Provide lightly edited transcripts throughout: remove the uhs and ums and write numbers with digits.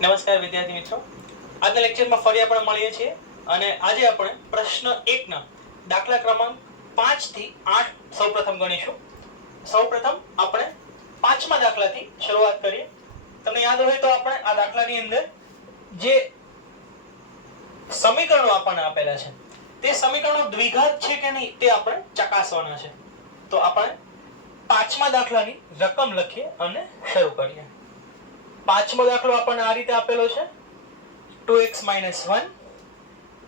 નમસ્કાર વિદ્યાર્થી મિત્રો, આજના લેક્ચરમાં ફરી આપણે મળીએ છીએ અને આજે આપણે પ્રશ્ન 1 ના દાખલા ક્રમાંક 5 થી 8 સૌપ્રથમ ગણીશું. સૌપ્રથમ આપણે પાંચમા દાખલાથી શરૂઆત કરીએ. તમને યાદ હોય તો આપણે આ દાખલાની અંદર જે સમીકરણો આપણને આપેલા છે તે સમીકરણો દ્વિઘાત છે કે નહીં તે આપણે ચકાસવાના છે. તો આપણે પાંચમા દાખલાની રકમ લખીએ અને શરૂ કરીએ. પાંચમો દાખલો આપણને આ રીતે આપેલો છે 2x - 1,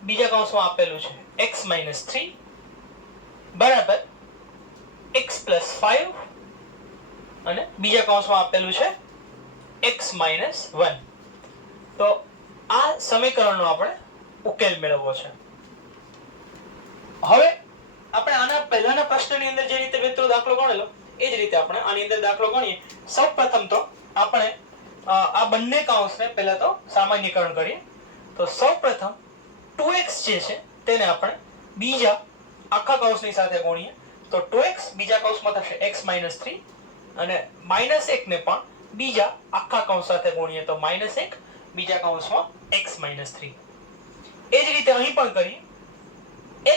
બીજા કૌંસમાં આપેલું છે x - 3 બરાબર x + 5 અને બીજા કૌંસમાં આપેલું છે x - 1. તો આ સમીકરણનો આપણે ઉકેલ મેળવવો છે. હવે આપણે આના પહેલાના પ્રશ્નની અંદર જે રીતે વેતરો દાખલો ગણેલો એ જ રીતે આપણે આની અંદર દાખલો ગણીએ. સૌપ્રથમ તો આપણે આ બંને કૌંસને પહેલા તો સામાન્યકરણ કરીએ. તો સૌપ્રથમ 2x જે છે તેને આપણે બીજા આખા કૌંસની સાથે ગુણીએ. તો 2x બીજા કૌંસમાં થશે x - 3 અને -1 ને પણ બીજા આખા કૌંસ સાથે ગુણીએ તો -1 બીજા કૌંસમાં x - 3. એ જ રીતે અહીં પણ કરીએ.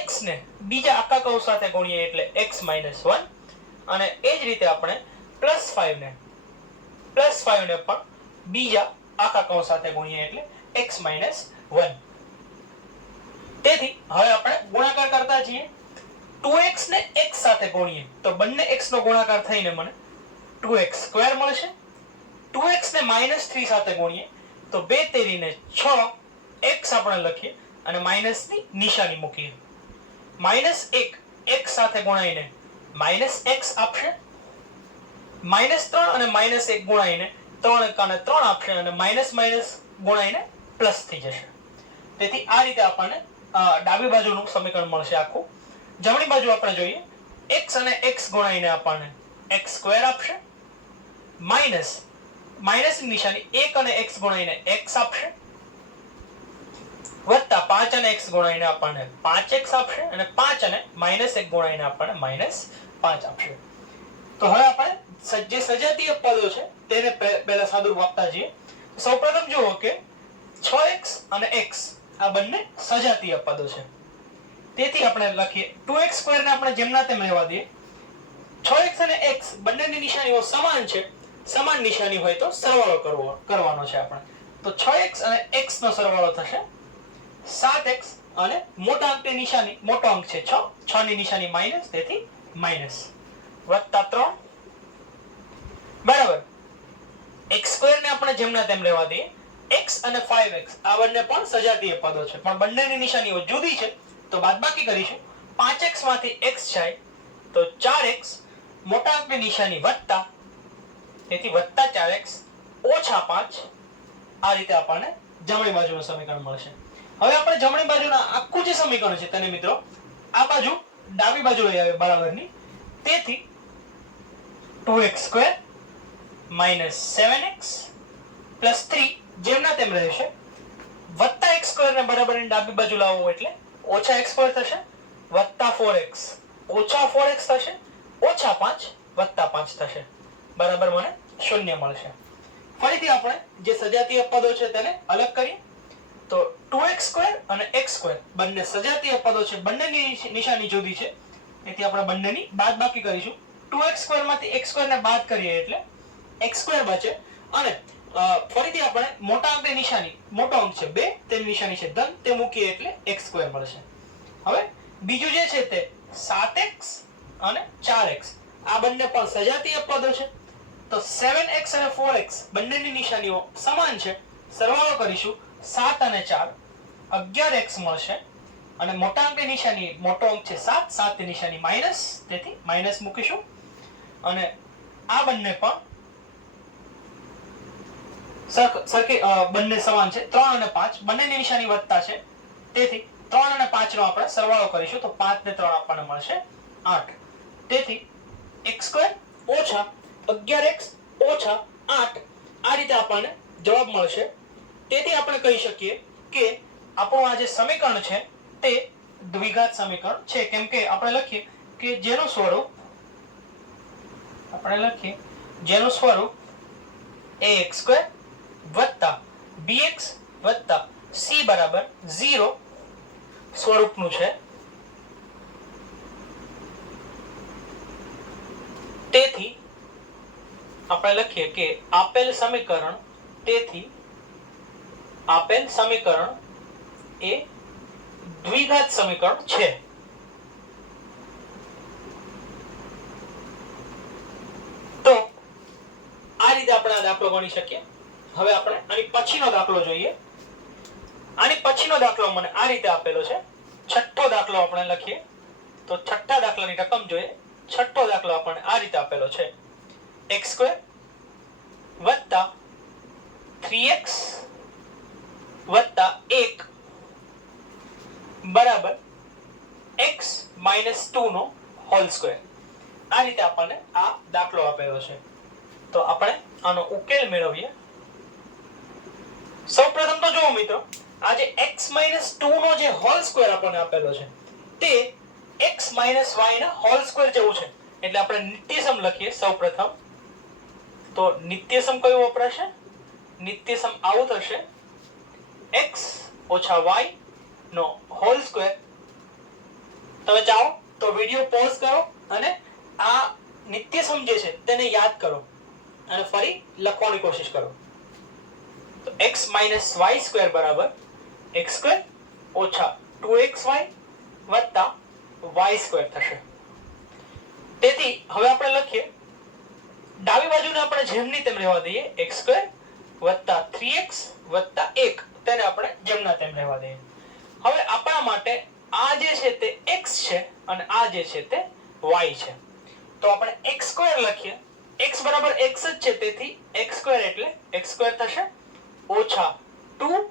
x ને બીજા આખા કૌંસ સાથે ગુણીએ એટલે x - 1 અને એ જ રીતે આપણે +5 ને પણ બીજા આખા કૌંસ સાથે ગુણીએ એટલે x - 1. તેથી હવે આપણે ગુણાકાર કરતા જઈએ. 2x ને x સાથે ગુણીએ તો બંને x નો ગુણાકાર થઈને મને 2x² મળશે. 2x ને -3 સાથે ગુણીએ તો 2 તેરીને 6 x આપણે લખીએ અને માઈનસની નિશાની મૂકીએ. -1 x સાથે ગુણાઈને -x આપશે. -3 અને -1 ગુણાઈને 3 એકાને 3 આપશે અને માઈનસ ગુણાઈને પ્લસ થઈ જશે. તેથી આ રીતે આપણને ડાબી બાજુનું સમીકરણ મળશે આખું. જમણી બાજુ આપણે જોઈએ x અને x ગુણાઈને આપણને x² આપશે. માઈનસ ની નિશાની 1 અને x ગુણાઈને x આપશે. વત્તા 5 અને x ગુણાઈને આપણને 5x આપશે અને 5 અને -1 ગુણાઈને આપણને -5 આપશે. તો હવે આપણે જે સજાતીય પદો છે તેને પહેલા સાદુરૂપ આપતા જઈએ. સૌપ્રથમ જુઓ કે 6x અને x આ બંને સજાતીય પદો છે. તેથી આપણે લખીએ 2x² ને આપણે જેમના તેમ રહેવા દઈએ. 6x અને x બંનેની નિશાનીઓ સમાન છે. સમાન નિશાની હોય તો સરવાળો કરવાનો છે આપણે. તો 6x અને x નો સરવાળો થશે 7x અને મોટા અંકની નિશાની મોટો અંક છે 6 ની નિશાની માઈનસ તેથી માઈનસ વત્તા 3 બરાબર x² ને આપણે જેમના તેમ રહેવા દઈએ. x અને 5x આ બંને પણ સજાતીય પદો છે પણ બંનેની નિશાનીઓ જુદી છે તો બાદબાકી કરીશું. 5x માંથી x જાય તો 4x મોટા અંકની નિશાની વત્તા તેથી વત્તા 4x ઓછા 5. આ રીતે આપણને જમણી બાજુનું સમીકરણ મળશે. હવે આપણે જમણી બાજુના આખું જે સમીકરણ છે તેને મિત્રો આ બાજુ ડાબી બાજુ લઈ આવે બરાબરની. તેથી 2x² - 7x + 3 જેમના તેમ રહેશે. વત્તા x² ને બરાબરની ડાબી બાજુ લાવવો એટલે ઓછા x² થશે વત્તા 4x ઓછા 4x થશે ઓછા 5 વત્તા 5 થશે બરાબર મને 0 મળશે. ફરીથી આપણે જે સજાતીય પદો છે તેને અલગ કરીએ. તો 2x² અને x² બંને સજાતીય પદો છે. બંનેની નિશાની જુદી છે તેથી આપણે બંનેની બાદબાકી કરીશું. 2x² માંથી x² ને બાદ કરીએ એટલે x² બચે અને ફરીથી આપણે મોટા અંકની નિશાની મોટો અંક છે 2 તેની નિશાની છે ધન તે મૂકીએ એટલે x² મળશે. હવે બીજું જે છે તે 7x અને 4x આ બંને પણ સજાતીય પદો છે. તો 7x અને 4x બંનેની નિશાનીઓ સમાન છે. સરવાળો કરીશું 7 અને 4 11x મળશે અને મોટા અંકની નિશાની મોટો અંક છે 7 ની નિશાની માઈનસ તેથી માઈનસ મૂકીશું અને આ બંને પણ સરખી બંને સમાન છે. 3 અને 5 બંનેની નિશાની વત્તા છે તેથી 3 અને 5 નો આપણે સરવાળો કરીશું તો 5 ને 3 આપણને મળશે 8. તેથી x² ઓછા 11x ઓછા 8 આ રીતે આપણને જવાબ મળશે. તેથી આપણે કહી શકીએ કે આપણું આ જે સમીકરણ છે તે દ્વિઘાત સમીકરણ છે. કેમ કે આપણે લખીએ કે જેનું સ્વરૂપ ax² વત્તા bx વત્તા c બરાબર 0 સ્વરૂપનું છે. તેથી આપણે લખીએ કે આપેલ સમીકરણ એ દ્વિઘાત સમીકરણ છે. તો આ રીતે આપણે આ દાખલો ગણી શકીએ. હવે આપણે આની પછીનો દાખલો જોઈએ. આની પછીનો દાખલો મને આ રીતે આપેલો છે. છઠ્ઠો દાખલો આપણે લખીએ તો છઠ્ઠા દાખલાની રકમ જોઈએ. છઠ્ઠો દાખલો આપણને આ રીતે આપેલો છે. x² વત્તા 3x વત્તા 1 બરાબર x - 2 નો હોલ સ્ક્વેર. આ રીતે આપણને આ દાખલો આપેલો છે. તો આપણે આનો ઉકેલ મેળવીએ. સૌપ્રથમ તો જુઓ મિત્રો, આ જે x - 2 નો જે હોલ સ્ક્વેર આપણને આપેલો છે તે x - y ના હોલ સ્ક્વેર જેવું છે. એટલે આપણે નિત્યસમ લખીએ સૌપ્રથમ. તો નિત્યસમ કયું વપરાશે? નિત્યસમ આવું થશે: x - y નો હોલ સ્ક્વેર. તમે ચાહો તો વિડિયો પોઝ કરો અને આ નિત્યસમ જે છે તેને યાદ કરો અને ફરી લખવાની કોશિશ કરો. તો x - y સ્ક્વેર બરાબર x² - 2xy વત્તા y સ્ક્વેર થશે. તેથી હવે આપણે લખીએ, ડાબી બાજુને આપણે જેમની તેમ રહેવા દઈએ. x² વત્તા 3x વત્તા 1 તેને આપણે જેમના તેમ રહેવા દઈએ. હવે આપણા માટે આ જે છે તે x છે અને આ જે છે તે y છે. તો આપણે x² લખીએ. x બરાબર x જ છે, તેથી x² એટલે x² થશે ઓછા 2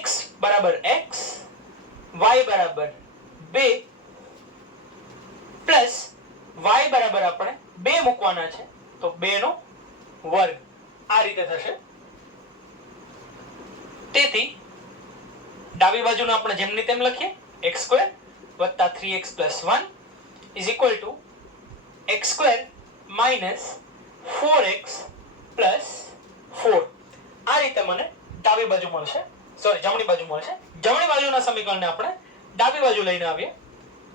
x બરાબર x, y બરાબર 2 પ્લસ y બરાબર આપણે 2 મૂકવાના છે તો 2 નો વર્ગ. આ રીતે થશે. તેથી ડાબી બાજુને આપણે જેમની તેમ લખીએ. x² વત્તા 3x plus 1 is equal to x² minus 4x plus 4. આ રીતે મને ડાબી બાજુ મળશે, સોરી જમણી બાજુ મળશે. જમણી બાજુના સમીકરણને આપણે ડાબી બાજુ લઈને આવીએ.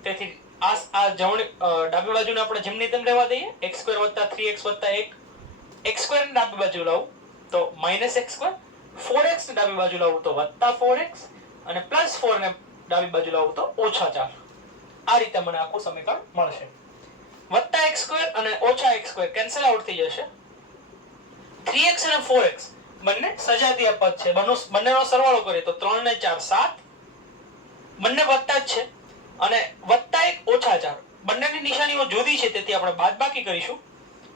તેથી આ ડાબી બાજુને આપણે જેમની તેમ રહેવા દઈએ. x² વત્તા 3x વત્તા 1. x² ને ડાબી બાજુ લાવું તો -x², 4x ને ડાબી બાજુ લાવું તો વત્તા 4x અને પ્લસ 4 ને ડાબી બાજુ લાવું તો ઓછા 4. આ રીતે મને આખું સમીકરણ મળશે. વત્તા x² અને ઓછા x² કેન્સલ આઉટ થઈ જશે. 3x અને 4x બંને સજાતીય પદ છે. બંનેનો સરવાળો કરીએ તો 3 ને 4 7. બંને વત્તા જ છે અને વત્તા 1 ઓછા 4 બંનેની નિશાનીઓ જુદી છે, તેથી આપણે બાદબાકી કરીશું.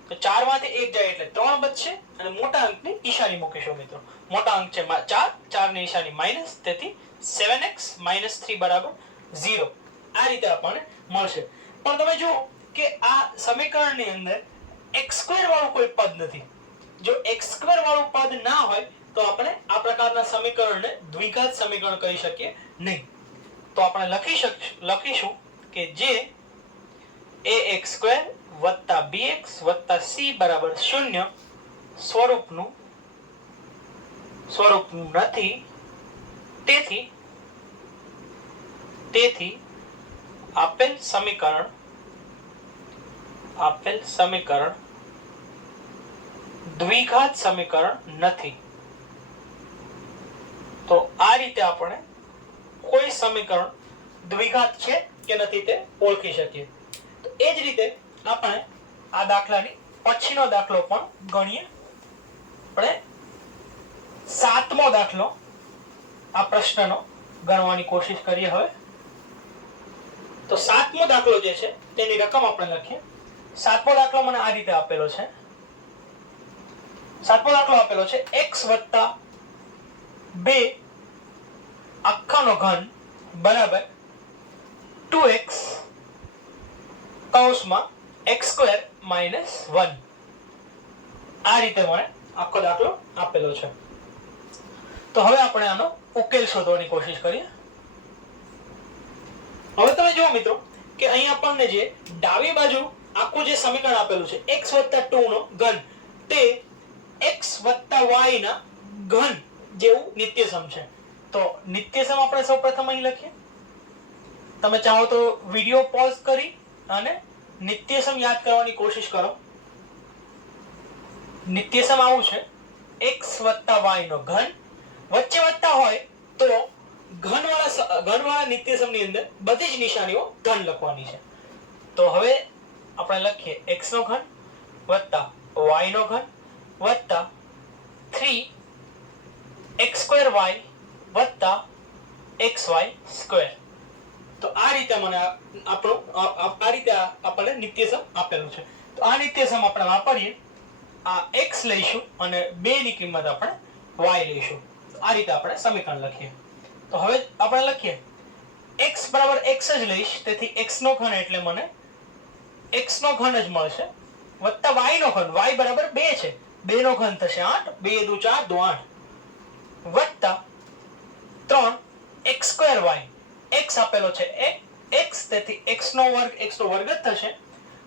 તો 4 માંથી 1 જાય એટલે 3 બચશે અને મોટા અંકની નિશાની મૂકીશું મિત્રો. મોટા અંક છે 4, 4 ની નિશાની માઈનસ, તેથી 7x - 3 બરાબર 0. આ રીતે આપણને મળશે. પણ તમે જુઓ કે આ સમીકરણની અંદર x² વાળું કોઈ પદ નથી. જો x² વાળું પદ ના હોય તો આપણે આ પ્રકારના સમીકરણને દ્વિઘાત સમીકરણ કહી શકીએ નહીં. તો આપણે લખીશું કે જે ax² વત્તા bx વત્તા c બરાબર 0 સ્વરૂપનું નથી. તેથી આપેલ સમીકરણ દ્વિઘાત સમીકરણ નથી. તો આ રીતે આપણે કોઈ સમીકરણ દ્વિઘાત છે કે નથી તે ઓળખી શકીએ. તો એ જ રીતે આપણે આ દાખલાની પછીનો દાખલો પણ ગણીએ. આપણે 7મો દાખલો આ પ્રશ્નનો ગણવાની કોશિશ કરીએ. હવે તો 7મો દાખલો જે છે તેની રકમ આપણે લખીએ. 7મો દાખલો મને આ રીતે આપેલો છે. 7મો દાખલો આપેલો છે x વત્તા 2 આખાનો ઘન બરાબર 2x કૌંસમાં x² - 1. આ રીતે મને આખો દાખલો આપેલો છે. તો હવે આપણે આનો ઉકેલ શોધવાની કોશિશ કરીએ. હવે તમે જુઓ મિત્રો કે અહીં આપણને જે ડાબી બાજુ આખું જે સમીકરણ આપેલું છે x + 2 નો ઘન તે x + y ના ઘન જેવું નિત્યસમ છે. તો નિત્યસમ આપણે સૌપ્રથમ અહીં લખીએ. તમે ચાહો તો વિડિયો પોઝ કરી અને નિત્યસમ યાદ કરવાની કોશિશ કરો. નિત્યસમ આવું છે x + y નો ઘન, વચ્ચે વત્તા હોય તો ઘનવાળા નિત્યસમની અંદર બધી જ નિશાનીઓ ઘન લખવાની છે. તો હવે આપણે લખીએ x નો ઘન વત્તા y નો ઘન વત્તા 3x2y વત્તા xy². તો આ રીતે મને આપણને નિત્યસમ આપેલું છે. તો આ નિત્યસમ આપણે વાપરીએ. આ x લઈશું અને 2 ની કિંમત આપણે y લઈશું. આ રીતે આપણે સમીકરણ લખીએ. તો હવે આપણે લખીએ x બરાબર x જ લઈશ, તેથી x નો ઘન એટલે મને x નો ઘન જ મળશે વત્તા y નો ઘન, y બરાબર 2 છે, 2 નો ઘન થશે 8, 2 દુ 4 દુ 8 વત્તા 3x2y, x આપેલો છે x, તેથી x નો વર્ગ જ થશે,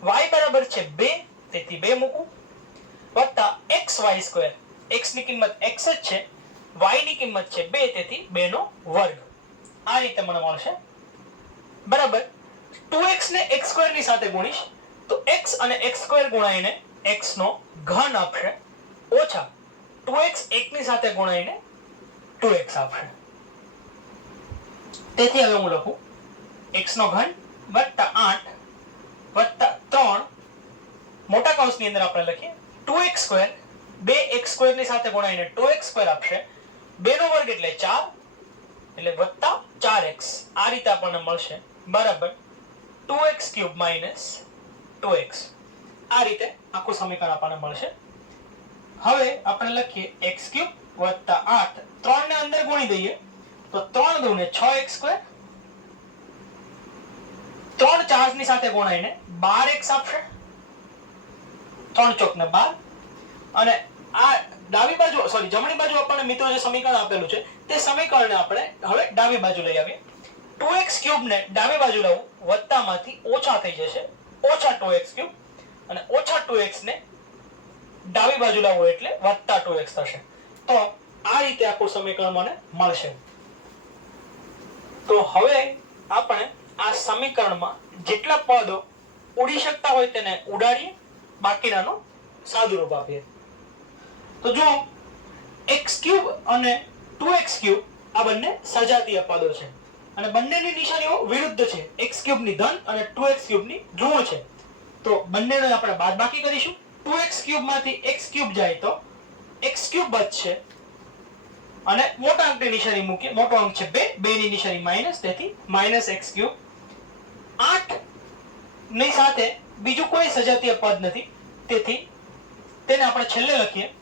y બરાબર છે 2, તેથી 2 મૂકું વત્તા xy², x ની કિંમત x જ છે, y ની કિંમત છે 2, તેથી 2 નો વર્ગ. આ રીતે મને મળશે બરાબર. 2x ને x² ની સાથે ગુણીશ તો x અને x² ગુણાઈને x નો ઘન આપશે ઓછા 2x 1 ની સાથે ગુણાઈને 2x આપશે. તેથી હવે હું લખું x નો ઘન વત્તા 8 વત્તા 3 મોટા કૌંસની અંદર આપણે લખીએ 2x², 2x² ની સાથે ગુણાઈને 2x² આપશે, 2 નો વર્ગ એટલે 4 એટલે વત્તા 4x. આ રીતે આપણને મળશે બરાબર 2x³ - 2x. આ રીતે આખું સમીકરણ આપણને મળશે. હવે આપણે લખીએ x³ વત્તા 8, 3 ને અંદર ગુણી દઈએ તો 3 દુ ને 6x², 3 4 ની સાથે ગુણાઈને 12x આપશે, 3 ચોક ને 12. અને આ જમણી બાજુ આપણને મિત્રો જે સમીકરણ આપેલું છે તે સમીકરણને આપણે હવે ડાબી બાજુ લઈ આવીએ. 2x³ ને ડાબી બાજુ લાવું વત્તામાંથી ઓછા થઈ જશે, ઓછા 2x³ અને ઓછા 2x ને ડાબી બાજુ લાવું એટલે વત્તા 2x થશે. તો આ રીતે આખું સમીકરણ મને મળશે. તો હવે આપણે આ સમીકરણમાં જેટલા પદો ઉડી શકતા હોય તેને ઉડાડીએ, બાકીનાનો સાદુરૂપ આપીએ. તો જો x³ અને 2x³ આ બંને સજાતીય પદો છે અને બંનેની નિશાનીઓ વિરુદ્ધ છે. x³ ની ધન અને 2x³ ની ઋણ છે. તો બંનેને આપણે બાદબાકી કરીશું. 2x³ માંથી x³ જાય તો x³ બચશે અને મોટા અંકની નિશાની મૂકીએ. મોટો અંક છે 2, 2 ની નિશાની માઈનસ, તેથી -x³. 8 ની સાથે બીજું કોઈ સજાતીય પદ નથી, તેથી તેને આપણે છેલ્લે લખીએ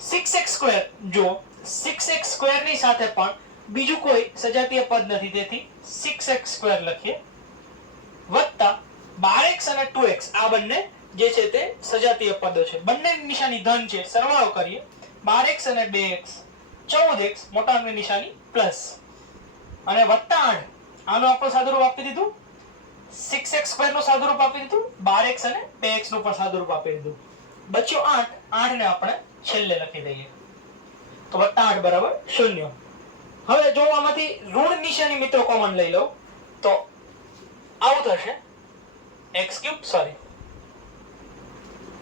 6x². જો 6x² ની સાથે પણ બીજું કોઈ સજાતીય પદ નથી, તેથી 6x² લખીએ વત્તા 12x અને 2x આ બંને જે છે તે સજાતીય પદો છે. બંનેની નિશાની ધન છે, સરવાળો કરીએ 12x અને 2x 14x, મોટા અંકની નિશાની પ્લસ અને વત્તા 8. આનો આપણે સાદુરૂપ આપી દીધું, 6x² નું સાદુરૂપ આપી દીધું, 12x અને 2x નું પણ સાદુરૂપ આપી દીધું. બચ્યો 8, 8 ને આપણે છેલ્લે લખી દઈએ તો વત્તા 8 બરાબર 0. હવે જો આમાંથી ઋણ નિશાની મિત્રો કોમન લઈ લો તો આવું થશે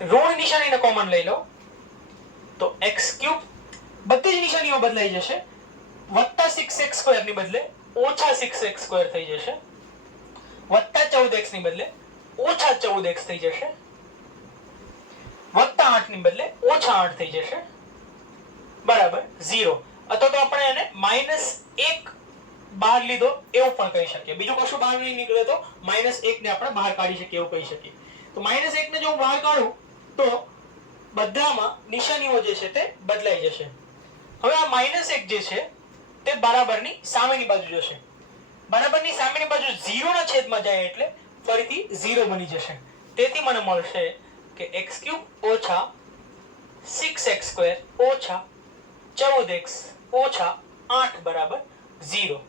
ઋણ નિશાનીને કોમન લઈ લો તો x³ બધી જ નિશાનીઓ બદલાઈ જશે, વત્તા 6x² ની બદલે ઓછા 6x² થઈ જશે, વત્તા 14x ની બદલે ઓછા 14x થઈ જશે, વત્તા 8 ની બદલે ઓછા 8 થઈ જશે બરાબર 0. અથવા તો આપણે એને -1 બહાર લીધો એવું પણ કહી શકીએ. બીજું કશું બહાર નહીં નીકળે તો -1 ને આપણે બહાર કાઢી શકીએ એવું કહી શકીએ. તો -1 ને જો હું બહાર કાઢું તો બધામાં નિશાનીઓ જે છે તે બદલાઈ જશે. હવે આ -1 જે છે તે બરાબરની સામેની બાજુ જશે. બરાબરની સામેની બાજુ 0 ના છેદમાં જાય એટલે ફરીથી 0 બની જશે. તેથી મને મળશે કે x³ ઓછા 6x² ઓછા 14x ઓછા 8 બરાબર 0.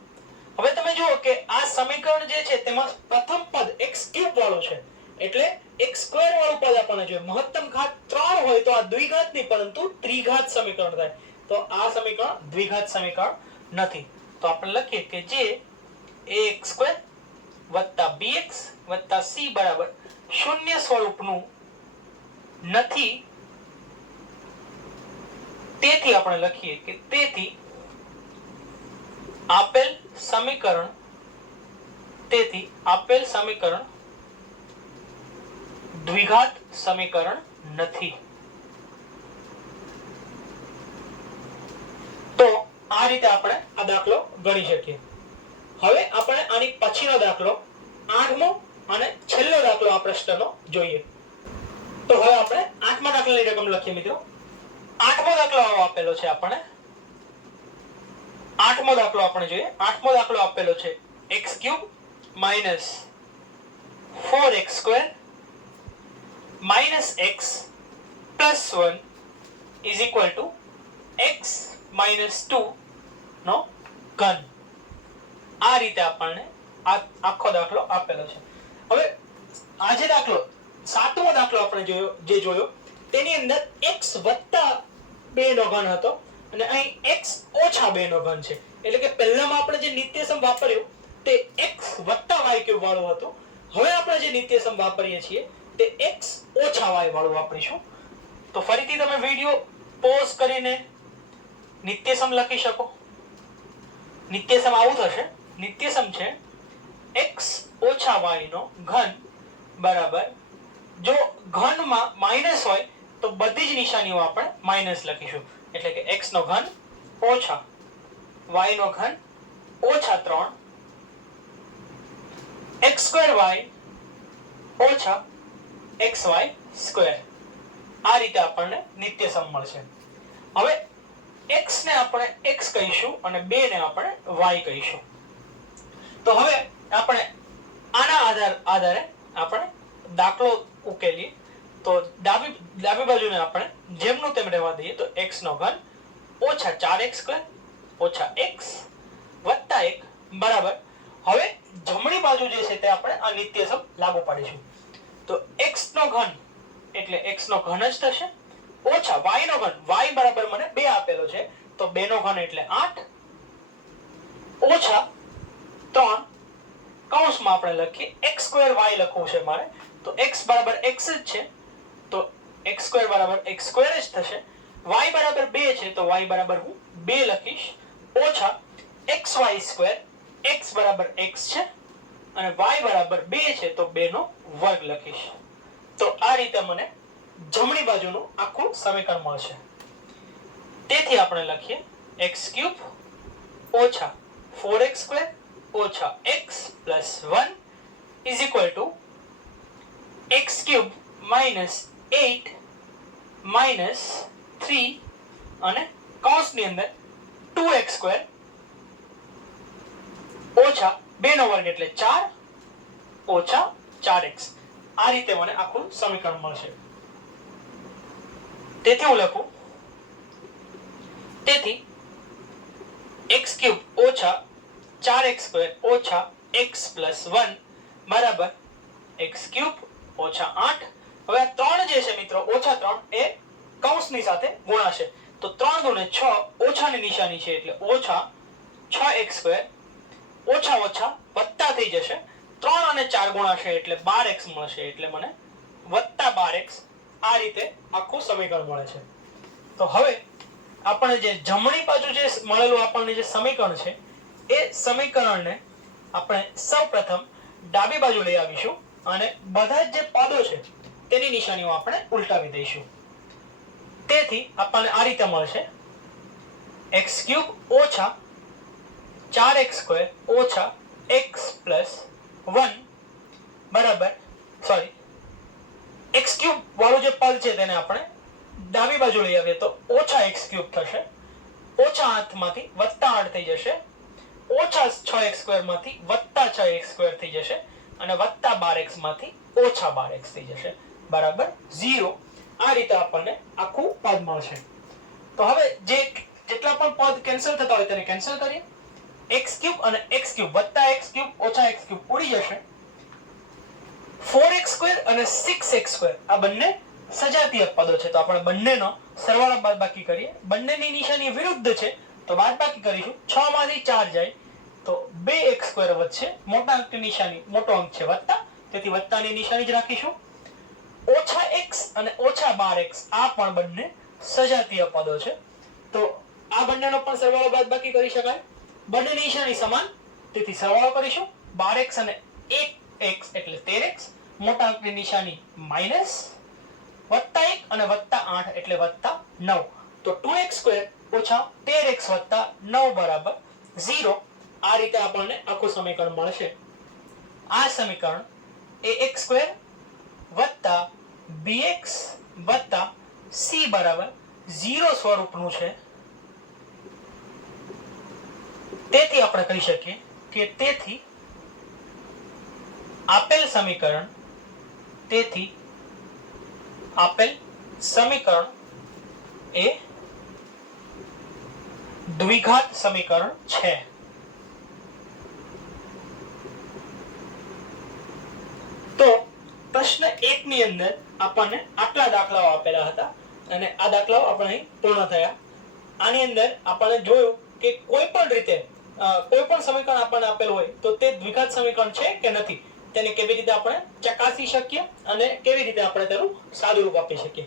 હવે તમે જુઓ કે આ સમીકરણ જે છે તેમાં પ્રથમ પદ x³ વાળો છે એટલે x² વાળું પદ આપણને જોઈએ. મહત્તમ ઘાત 3 હોય તો આ દ્વિઘાત નહીં પરંતુ ત્રિઘાત સમીકરણ થાય. તો આ સમીકરણ દ્વિઘાત સમીકરણ નથી. તો આપણે લખીએ કે જે ax સ્ક્વેર વત્તા bx વત્તા c બરાબર શૂન્ય સ્વરૂપનું નથી, તેથી આપણે લખીએ કે તેથી આપેલ સમીકરણ દ્વિઘાત સમીકરણ નથી. તો આ રીતે આપણે આ દાખલો ગણી શકીએ. હવે આપણે આની પછીનો દાખલો 8મો અને છેલ્લો દાખલો આ પ્રશ્નનો જોઈએ. તો હવે આપણે 8મા દાખલાની રકમ લખીએ મિત્રો. 8મો દાખલો આપેલો છે આપણે. 8મો દાખલો આપણે જોઈએ. 8મો દાખલો આપેલો છે x³ - 4x² - x + 1 = x - 2 નો ઘન. આ રીતે આપણને આ આખો દાખલો આપેલો છે. હવે આ જે દાખલો 7મો દાખલો આપણે જોયો તેની અંદર x + 2 નો ઘન હતો અને અહીં x - 2 નો ઘન છે. એટલે કે પહેલામાં આપણે જે નિત્યસમ વાપર્યો તે x + y³ વાળો હતો. હવે આપણે જે નિત્યસમ વાપરીએ છીએ તે x - y વાળું વાપરીશું. તો ફરીથી તમે વિડિયો પોઝ કરીને નિત્યસમ લખી શકો. નિત્યસમ આવું થશે. નિત્યસમ છે x - y નો ઘન બરાબર, જો ઘનમાં માઈનસ હોય તો બધી જ નિશાનીઓ આપણે માઈનસ લખીશું. એટલે કે x નો ઘન ઓછા y નો ઘન ઓછા 3 x²y ઓછા xy². આ રીતે આપણને નિત્યસમ મળશે. હવે x ને આપણે x કહીશું અને 2 ને આપણે y કહીશું. તો હવે આપણે આના આધારે આપણે દાખલો ઉકેલીએ. તો ડાબી બાજુને આપણે જેમનું તેમ રહેવા દઈએ. તો x નો ઘન ઓછા 4x² ઓછા x વત્તા 1 બરાબર. હવે જમણી બાજુ જે છે તે આપણે આ નિત્યસમ લાગુ પાડીશું. તો x નો ઘન એટલે x નો ઘન જ થશે ઓછા y નો ઘન. y બરાબર મને 2 આપેલો છે તો 2 નો ઘન એટલે 8 ઓછા 3 કૌંસમાં આપણે લખીએ x²y લખવું છે મારે. તો x બરાબર x જ છે તો x² બરાબર x² જ થશે. y બરાબર 2 છે તો y બરાબર હું 2 લખીશ ઓછા xy². x બરાબર x છે અને y બરાબર 2 છે તો 2 નો વર્ગ લખીશ. તો આ રીતે મને જમણી બાજુનું આખું સમીકરણ મળશે. તેથી આપણે લખીએ x³ ઓછા 4x² ઓછા x + 1 = x³ - 8 - 3 અને કૌંસની અંદર 2x² ઓછા 2 નો વર્ગ એટલે 4 ઓછા 4x. આ રીતે મને આખું સમીકરણ મળશે. તેથી હું લખું તેથી x³ ઓછા 4x² ઓછા x + 1 બરાબર x³ ઓછા 8. હવે આ 3 જે છે મિત્રો ઓછા 3 એ કૌંસની સાથે ગુણાશે. તો 3 × 6 ઓછાની નિશાની છે એટલે ઓછા 6x² ઓછા ઓછા વત્તા થઈ જશે. 3 અને 4 ગુણાશે એટલે 12x મળશે એટલે મને વત્તા 12x. આ રીતે આખું સમીકરણ મળે છે. તો હવે આપણે જે જમણી બાજુ જે મળેલું આપણને જે સમીકરણ છે એ સમીકરણને આપણે સૌપ્રથમ ડાબી બાજુ લઈ આવીશું અને બધા જ જે પદો છે તેની નિશાનીઓ આપણે ઉલટાવી દઈશું. તેથી આપણને આ રીતે મળશે x³ ઓછા 4x² ઓછા x + 1 બરાબર x³ વાળું જે પદ છે તેને આપણે ડાબી બાજુ લઈ આવીએ તો ઓછા x³ થશે. ઓછા 8 માંથી વત્તા 8 થઈ જશે. ઓછા 6x² માંથી વત્તા 6x² થઈ જશે અને વત્તા 12x માંથી ઓછા 12x થઈ જશે બરાબર 0. આ રીતે આપણને આખું પદ મળશે. તો હવે જેટલા પણ પદ કેન્સલ થતા હોય તેને કેન્સલ કરીએ. x³ અને x³ વત્તા x³ ઓછા x³ ઉડી જશે. 4x² અને 6x² આ બંને સજાતીય પદો છે તો આપણે બંનેનો સરવાળા બાદબાકી કરીએ. બંનેની નિશાની વિરુદ્ધ છે તો બાદબાકી કરીશું. 6 માંથી 4 જાય તો 2x² વધશે. મોટા અંકની નિશાની મોટો અંક છે વત્તા, તેથી વત્તાની નિશાની જ રાખીશું. -x અને -12x આ પણ બંને સજાતીય પદો છે તો આ બંનેનો પણ સરવાળો બાદબાકી કરી શકાય. બંનેની નિશાની સમાન, તેથી સરવાળો કરીશું. 12x અને 1x એટલે 13x. મોટા અંકની નિશાની માઈનસ, +1 અને +8 એટલે +9. તો 2x² - 13x + 9 બરાબર 0. આ રીતે આપણને આખું સમીકરણ મળશે. આ સમીકરણ એ x² + bx + c બરાબર 0 સ્વરૂપનું છે. તેથી આપણે કહી શકીએ કે તેથી આપેલ સમીકરણ એ દ્વિઘાત સમીકરણ છે. તો પ્રશ્ન 1 ની અંદર આપણને આટલા દાખલાઓ આપેલા હતા અને આ દાખલાઓ આપણે અહીં પૂર્ણ થયા. આની અંદર આપણે જોયું કે કોઈ પણ રીતે કોઈ પણ સમીકરણ આપણને આપેલ હોય તો તે દ્વિઘાત સમીકરણ છે કે નથી, તેને કેવી રીતે આપણે ચકાસી શકીએ અને કેવી રીતે આપણે તેનું સાદુરૂપ આપી શકીએ.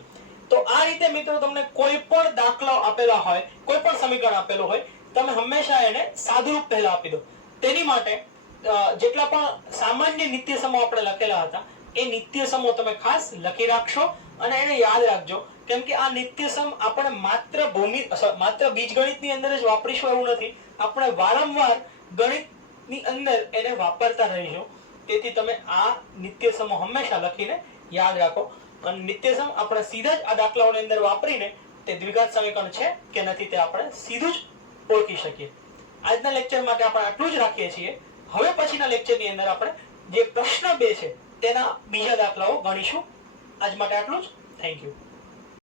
તો આ રીતે મિત્રો તમને કોઈ પણ દાખલો આપેલા હોય, કોઈ પણ સમીકરણ આપેલું હોય, તમે હંમેશા એને સાદુરૂપ પહેલા આપી દો. તેની માટે જેટલા પણ સામાન્ય નિત્યસમો આપણે લખેલા હતા એ નિત્યસમો તમે ખાસ લખી રાખશો અને એને યાદ રાખજો. કેમ કે આ નિત્યસમ આપણે માત્ર બીજગણિતની અંદર જ વાપરીશું એવું નથી, આપણે વારંવાર ગણિતની અંદર એને વાપરતા રહીશું. તેથી તમે આ નિત્યસમો હંમેશા લખીને યાદ રાખો અને નિત્યસમ આપણે સીધા જ આ દાખલાઓની અંદર વાપરીને તે દ્વિઘાત સમીકરણ છે કે નથી તે આપણે સીધું જ ઓળખી શકીએ. આજના લેક્ચર માટે આપણે આટલું જ રાખીએ છીએ. હવે પછીના લેક્ચરની અંદર આપણે જે પ્રશ્ન 2 છે તેના બીજા દાખલાઓ ગણીશું. આજ માટે આટલું જ. Thank you.